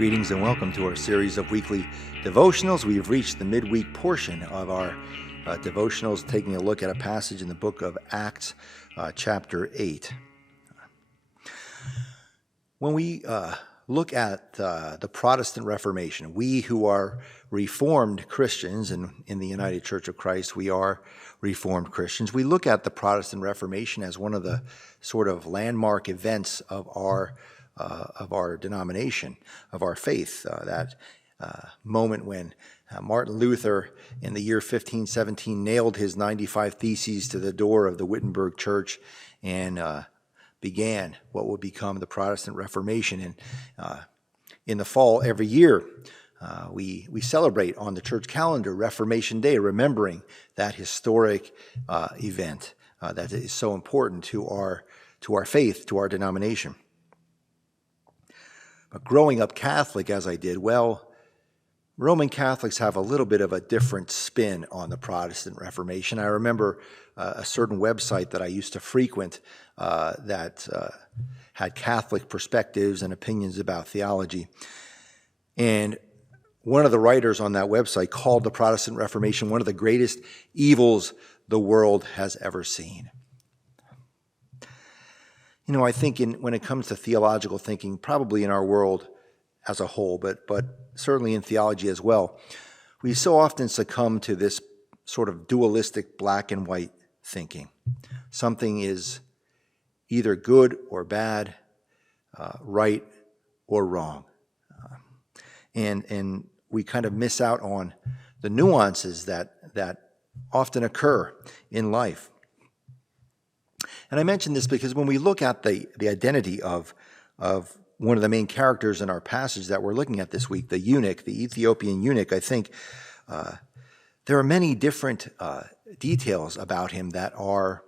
Greetings and welcome to our series of weekly devotionals. We've reached the midweek portion of our devotionals, taking a look at a passage in the book of Acts, chapter 8. When we look at the Protestant Reformation, we who are Reformed Christians, and in the United Church of Christ, we are Reformed Christians, we look at the Protestant Reformation as one of the sort of landmark events of our denomination, of our faith, that moment when Martin Luther in the year 1517 nailed his 95 Theses to the door of the Wittenberg Church and began what would become the Protestant Reformation. And in the fall every year, we celebrate on the church calendar Reformation Day, remembering that historic event that is so important to our faith, to our denomination. But growing up Catholic as I did, well, Roman Catholics have a little bit of a different spin on the Protestant Reformation. I remember a certain website that I used to frequent that had Catholic perspectives and opinions about theology. And one of the writers on that website called the Protestant Reformation one of the greatest evils the world has ever seen. You know, I think when it comes to theological thinking, probably in our world as a whole, but certainly in theology as well, we so often succumb to this sort of dualistic black and white thinking. Something is either good or bad, right or wrong. And we kind of miss out on the nuances that often occur in life. And I mention this because when we look at the identity of one of the main characters in our passage that we're looking at this week, the eunuch, the Ethiopian eunuch, I think there are many different details about him that are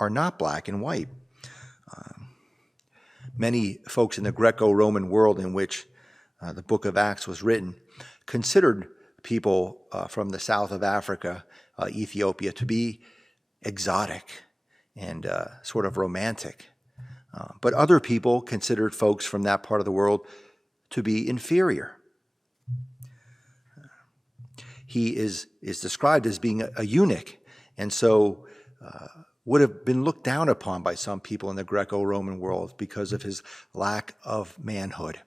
not black and white. Many folks in the Greco-Roman world in which the book of Acts was written considered people from the south of Africa, Ethiopia, to be exotic and sort of romantic. But other people considered folks from that part of the world to be inferior. He is described as being a eunuch, and so would have been looked down upon by some people in the Greco-Roman world because of his lack of manhood.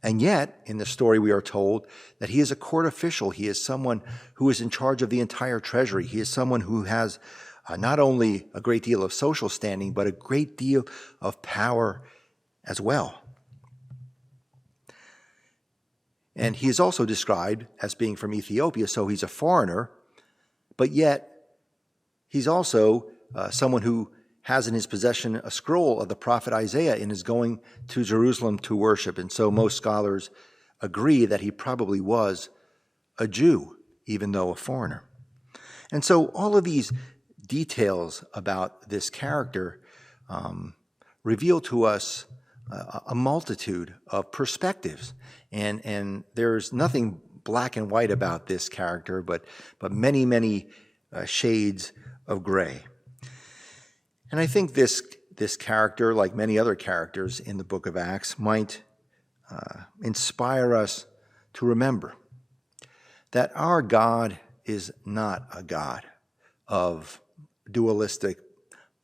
And yet, in the story we are told that he is a court official. He is someone who is in charge of the entire treasury. He is someone who has not only a great deal of social standing, but a great deal of power as well. And he is also described as being from Ethiopia, so he's a foreigner, but yet he's also someone who has in his possession a scroll of the prophet Isaiah and is going to Jerusalem to worship. And so most scholars agree that he probably was a Jew, even though a foreigner. And so all of these details about this character reveal to us a multitude of perspectives. And there's nothing black and white about this character, but many, many shades of gray. And I think this character, like many other characters in the book of Acts, might inspire us to remember that our God is not a God of dualistic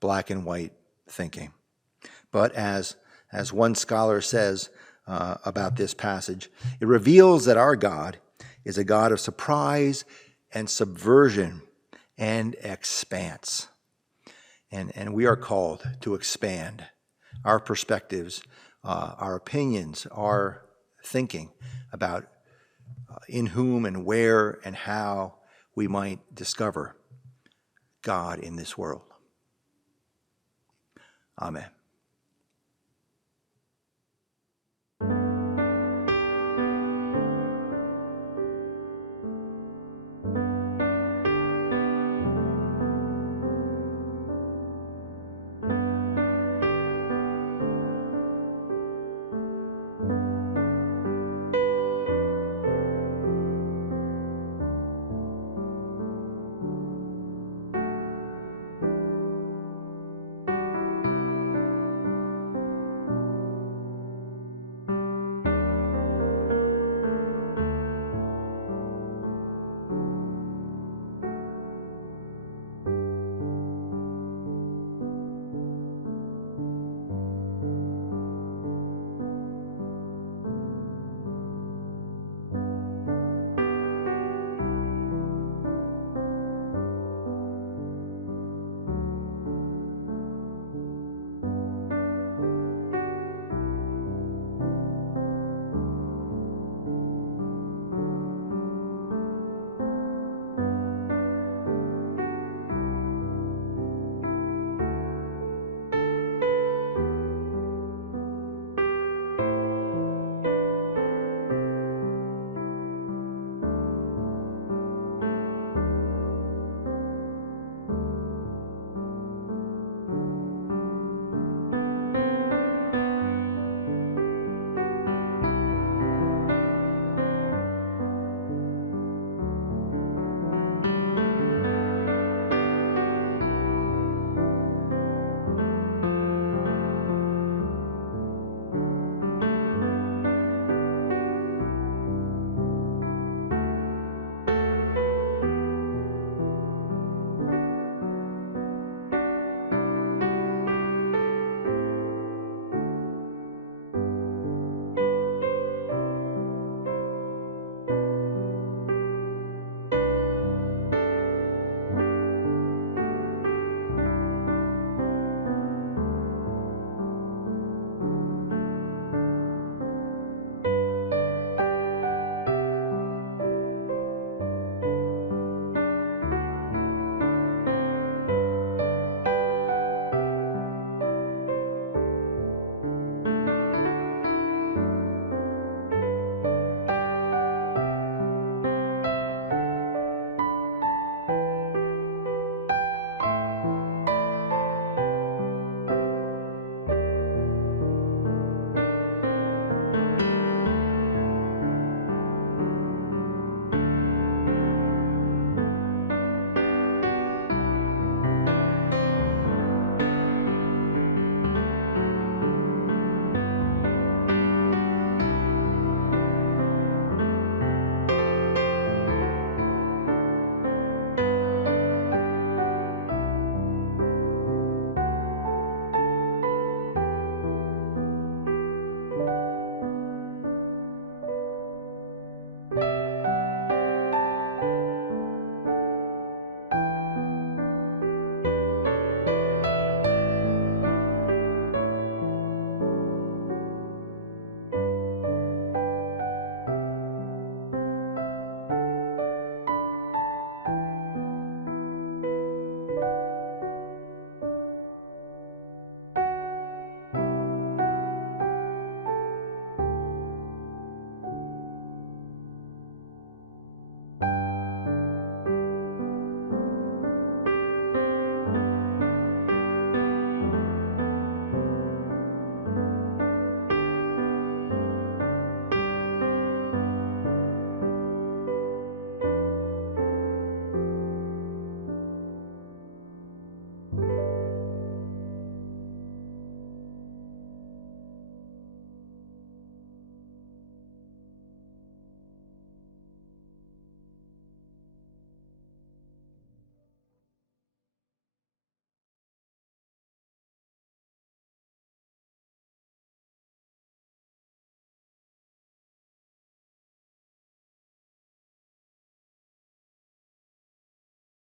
black and white thinking. But as one scholar says about this passage, it reveals that our God is a God of surprise and subversion and expanse. And we are called to expand our perspectives, our opinions, our thinking about in whom and where and how we might discover God in this world. Amen.